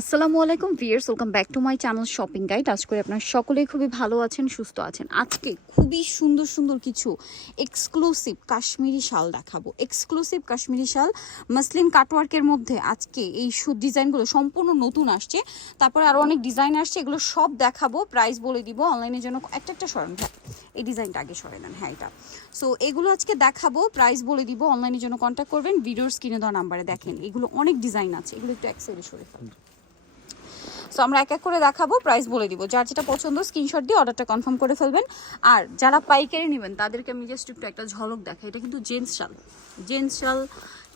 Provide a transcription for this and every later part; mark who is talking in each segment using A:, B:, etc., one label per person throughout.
A: আসসালামু আলাইকুম viewers welcome back to my channel shopping guide. আজ করে আপনার সকলেই খুবই ভালো আছেন, সুস্থ আছেন। আজকে খুবই সুন্দর সুন্দর কিছু এক্সক্লুসিভ কাশ্মীরি শাল দেখাবো। এক্সক্লুসিভ কাশ্মীরি শাল মাসলিন কাটওয়ার্কের মধ্যে আজকে এই সু ডিজাইনগুলো সম্পূর্ণ নতুন আসছে। তারপরে আরও অনেক ডিজাইন আসছে, এগুলো সব দেখাবো প্রাইস বলে দিব অনলাইনের জন্য একটা একটা সরেন। ভাই এই ডিজাইনটা আগে সরে দেন হ্যাঁ এটা। সো এগুলো আজকে দেখাবো প্রাইস বলে দিব অনলাইনের জন্য কন্ট্যাক্ট করবেন, ভিডিওর স্ক্রিনে দেওয়া নাম্বারে দেখেন। এগুলো অনেক ডিজাইন আছে, এগুলো একটু এক সরে ফেলুন। সো আমরা এক এক করে দেখাবো প্রাইস বলে দিব। যার যেটা পছন্দ স্ক্রিনশট দিয়ে অর্ডারটা কনফার্ম করে ফেলবেন। আর যারা পাইকারি নেবেন, তাদেরকে আমি জাস্ট একটু একটা ঝলক দেখাই। এটা কিন্তু জেন্টস শাল। জেন্টস শাল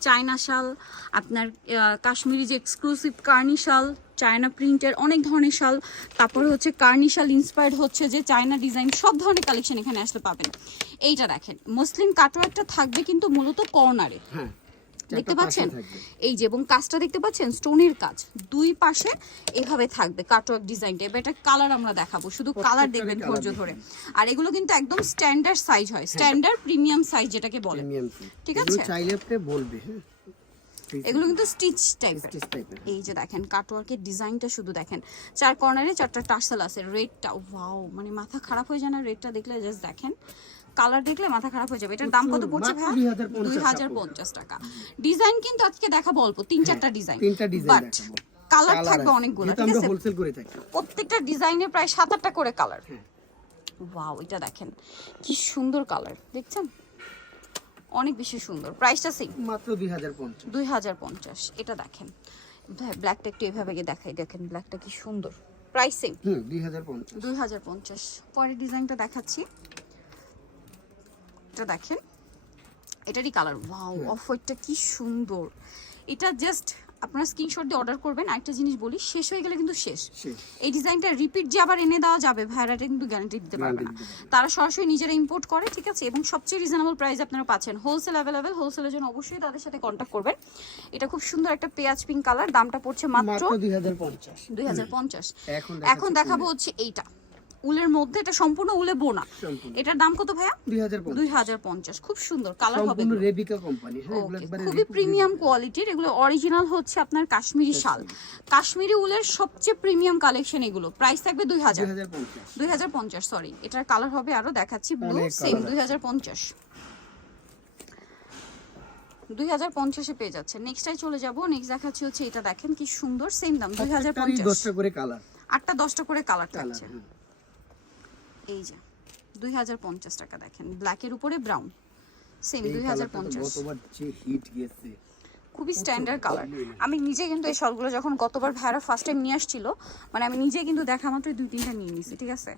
A: চায়না শাল, আপনার কাশ্মীরি যে এক্সক্লুসিভ কার্নি শাল চায়না প্রিন্টের অনেক ধরনের শাল। তারপরে হচ্ছে কার্নি শাল ইন্সপায়ার্ড হচ্ছে যে চায়না ডিজাইন সব ধরনের কালেকশন এখানে আসলে পাবেন। এইটা দেখেন মুসলিম কাটোয়ারটা থাকবে কিন্তু মূলত কর্নারে
B: হ্যাঁ।
A: দেখতে পাচ্ছেন? এই যে এবং কাজটা দেখতে পাচ্ছেন? স্টোনের কাজ। দুই পাশে এভাবে থাকবে কাটওয়ার্ক ডিজাইনটা। এবার এটা কালার আমরা দেখাবো। শুধু কালার দেখবেন ধৈর্য ধরে। আর এগুলো কিন্তু একদম স্ট্যান্ডার্ড সাইজ হয়। স্ট্যান্ডার্ড প্রিমিয়াম সাইজ যেটাকে বলে। ঠিক আছে?
B: চাইলে আপনি বলবে হ্যাঁ?
A: এগুলো কিন্তু স্টিচ টাইপের।
B: স্টিচ টাইপের
A: এই যে দেখেন কাটওয়ার্কের ডিজাইনটা শুধু দেখেন। চার কর্নারে চারটা টার্সেল আছে। রেডটা ওয়াও মানে মাথা খারাপ হয়ে যায় না রেডটা দেখলে? জাস্ট দেখেন। কালার দেখলে মাথা খারাপ হয়ে যাবে। এটার দাম কত পড়ছে ভাইয়া?
B: 2050
A: দুই হাজার পঞ্চাশ টাকা। ডিজাইন কিন্তু আজকে দেখাবো অল্প তিন চারটা ডিজাইন।
B: হ্যাঁ, তিনটা ডিজাইন
A: কালার থাকবে। অনেকগুলো ঠিক
B: আমরা
A: আছে?
B: হোলসেল করে থাকি।
A: প্রত্যেকটা ডিজাইনে প্রায় সাত আটটা করে কালার
B: হ্যাঁ।
A: ওয়াও এটা দেখেন কি সুন্দর কালার দেখছেন? অনেক বেশি সুন্দর প্রাইসটা সেম
B: মাত্র দুই হাজার পঞ্চাশ।
A: দুই হাজার পঞ্চাশ এটা দেখেন। ব্ল্যাকটা একটু এভাবে গিয়ে দেখাই দেখেন ব্ল্যাকটা কি সুন্দর প্রাইস সেম
B: হুম দুই হাজার পঞ্চাশ।
A: দুই হাজার পঞ্চাশ। পরের ডিজাইনটা দেখাচ্ছি। এটা দেখেন এটারই কালার ওয়াও অফ হোয়াইটটা কি সুন্দর। এটা জাস্ট আপনারা স্ক্রিনশট দিয়ে অর্ডার করবেন। আরেকটা জিনিস বলি শেষ হয়ে গেলে কিন্তু শেষ। এই ডিজাইনটা রিপিট যে আবার এনে দেওয়া যাবে ভাইরাটা কিন্তু গ্যারান্টি দিতে পারবে না। তারা সরাসরি নিজেরা ইম্পোর্ট করে ঠিক আছে? এবং সবচেয়ে রিজনেবল প্রাইস আপনারা পাচ্ছেন। হোলসেল অ্যাভেলেবেল হোলসেলের জন্য অবশ্যই তাদের সাথে কন্ট্যাক্ট করবেন। এটা খুব সুন্দর একটা পেঁয়াজ পিঙ্ক কালার দামটা পড়ছে মাত্র
B: দুই হাজার পঞ্চাশ। এখন
A: দেখাবো হচ্ছে এইটা। উলের মধ্যে এটা সম্পূর্ণ উলে বোনা। এটার দাম কত ভাইয়া?
B: দুই হাজার পঞ্চাশ।
A: খুব সুন্দর কালার হবে
B: সম্পূর্ণ রেবিকা কোম্পানি হ্যাঁ
A: খুবই প্রিমিয়াম কোয়ালিটির এগুলো অরিজিনাল হচ্ছে আপনার কাশ্মীরি শাল। কাশ্মীরি। উলের সবচেয়ে প্রিমিয়াম কালেকশন এগুলো। প্রাইস থাকবে দুই হাজার।
B: দুই হাজার পঞ্চাশ।
A: সরি এটার কালার হবে আরও দেখাচ্ছি ব্লু সেম দুই হাজার পঞ্চাশ। দুই হাজার পঞ্চাশে পেয়ে যাচ্ছে। নেক্সটাই চলে যাব। নেক্সট দেখাচ্ছি হচ্ছে এটা দেখেন কি সুন্দর সেম দাম দুই হাজার পঞ্চাশ।
B: করে কালার
A: আটটা দশটা করে কালার
B: কালার
A: থাকছে। এই যে দুই হাজার পঞ্চাশ টাকা দেখেন। ব্ল্যাকের উপরে ব্রাউন সেম দুই হাজার পঞ্চাশ।
B: গতবার যে হিট গেছে
A: খুবই স্ট্যান্ডার্ড কালার আমি নিজে কিন্তু এই শলগুলো যখন গতবার ভাইরা ফার্স্ট টাইম নিয়ে আসছিল মানে আমি নিজে কিন্তু দেখা মাত্র দুই তিনটা নিয়ে নিছি ঠিক আছে?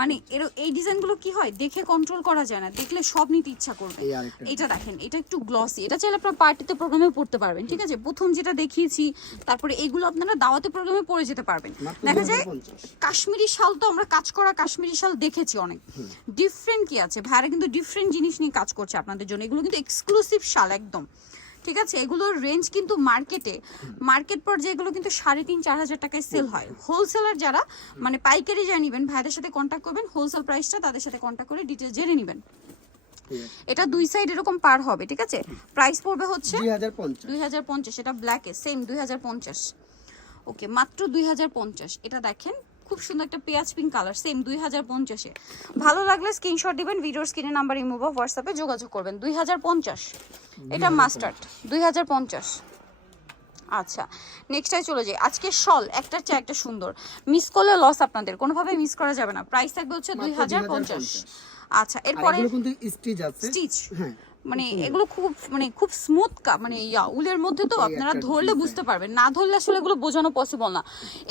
A: মানে এর এই ডিজাইনগুলো কি হয়? দেখে কন্ট্রোল করা যায় না দেখলে সব নিতে ইচ্ছা করবে। এটা দেখেন এটা একটু গ্লসি এটা চাইলে আপনার পার্টিতে প্রোগ্রামে পড়তে পারবেন ঠিক আছে? প্রথম যেটা দেখিয়েছি তারপরে এগুলো আপনারা দাওয়াতে প্রোগ্রামে পড়ে যেতে পারবেন। দেখা যায় কাশ্মীরি শাল তো আমরা কাজ করা কাশ্মীরি শাল দেখেছি অনেক। ডিফারেন্ট কি আছে? ভাইরা কিন্তু ডিফারেন্ট জিনিস নিয়ে কাজ করছে আপনাদের জন্য। এগুলো কিন্তু এক্সক্লুসিভ শাল একদম। ঠিক আছে? এগুলোর রেঞ্জ কিন্তু মার্কেটে মার্কেট পর্যায়ে এগুলো কিন্তু সাড়ে তিন চার হাজার টাকায় সেল হয়। হোলসেলার যারা মানে পাইকারি যা নেবেন ভাইদের সাথে কন্ট্যাক্ট করবেন হোলসেল প্রাইসটা তাদের সাথে কন্ট্যাক্ট করে ডিটেল জেনে নেবেন। এটা দুই সাইড এরকম পার হবে ঠিক আছে? প্রাইস পড়বে হচ্ছে
B: দুই হাজার পঞ্চাশ।
A: এটা ব্ল্যাকে সেম দুই হাজার পঞ্চাশ। ওকে মাত্র দুই হাজার পঞ্চাশ। এটা দেখেন খুব সুন্দর একটা পেঁয়াজ পিঙ্ক কালার সেম দুই হাজার পঞ্চাশে। ভালো লাগলে স্ক্রিনশট দিবেন ভিডিওর স্ক্রিনে নাম্বার ইমো বা হোয়াটসঅ্যাপে যোগাযোগ করবেন। দুই হাজার পঞ্চাশ। এটা মাস্টার্ড দুই হাজার পঞ্চাশ। আচ্ছা নেক্সটটাই চলে যাই। আজকে সল একটা চা একটা সুন্দর। মিস করলে লস আপনাদের কোনোভাবে মিস করা যাবে না। প্রাইস থাকবে হচ্ছে দুই হাজার পঞ্চাশ। আচ্ছা এরপরে
B: কিন্তু স্টিচ আছে।
A: স্টিচ
B: হ্যাঁ।
A: মানে এগুলো খুব মানে খুব স্মুথ কা মানে ইয়া উলের মধ্যে তো আপনারা ধরলে বুঝতে পারবেন। না ধরলে আসলে এগুলো বোঝানো পসিবল না।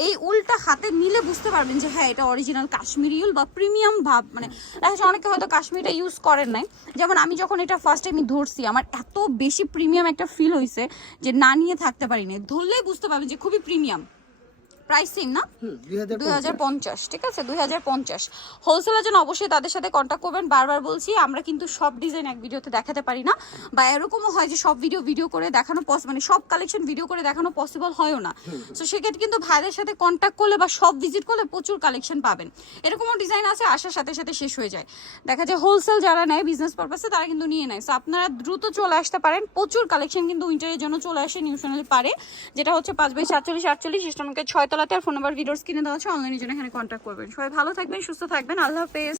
A: এই উলটা হাতে নিলে বুঝতে পারবেন যে হ্যাঁ এটা অরিজিনাল কাশ্মীরি উল বা প্রিমিয়াম ভাব মানে দেখা অনেকে হয়তো কাশ্মীরটা ইউজ করেন নাই। যেমন আমি যখন এটা ফার্স্ট টাইম ধরছি আমার এত বেশি প্রিমিয়াম একটা ফিল হয়েছে যে না নিয়ে থাকতে পারি না ধরলেই বুঝতে পারবেন যে খুবই প্রিমিয়াম প্রাইস সেম না দুই হাজার পঞ্চাশ। ঠিক আছে? দুই হাজার পঞ্চাশ। হোলসেলের জন্য অবশ্যই তাদের সাথে কন্ট্যাক্ট করবেন। বারবার বলছি আমরা কিন্তু সব ডিজাইন এক ভিডিওতে দেখাতে পারি না। বা এরকমও হয় যে সব ভিডিও ভিডিও করে দেখানো পস মানে সব কালেকশন ভিডিও করে দেখানো পসিবল হয়ও না। তো সেক্ষেত্রে কিন্তু ভাইদের সাথে কন্ট্যাক্ট করলে বা সব ভিজিট করলে প্রচুর কালেকশন পাবেন। এরকমও ডিজাইন আছে আসার সাথে সাথে শেষ হয়ে যায়। দেখা যায় হোলসেল যারা নেয় বিজনেস পারপাসে তারা কিন্তু নিয়ে নেয়। সো আপনারা দ্রুত চলে আসতে পারেন। প্রচুর কালেকশন কিন্তু উইন্টারের জন্য চলে আসে নিউ চ্যানেলে পারে। যেটা হচ্ছে পাঁচ বাই সাতচল্লিশ আটচল্লিশ ইস্টার্নকে ছয়তলাতে আর ফোন নাম্বার ভিডিওস কিনে দেওয়া আছে অনলাইনের জন্য এখানে কন্ট্যাক্ট করবেন। সবাই ভালো থাকবেন, সুস্থ থাকবেন। আল্লাহ হাফেজ।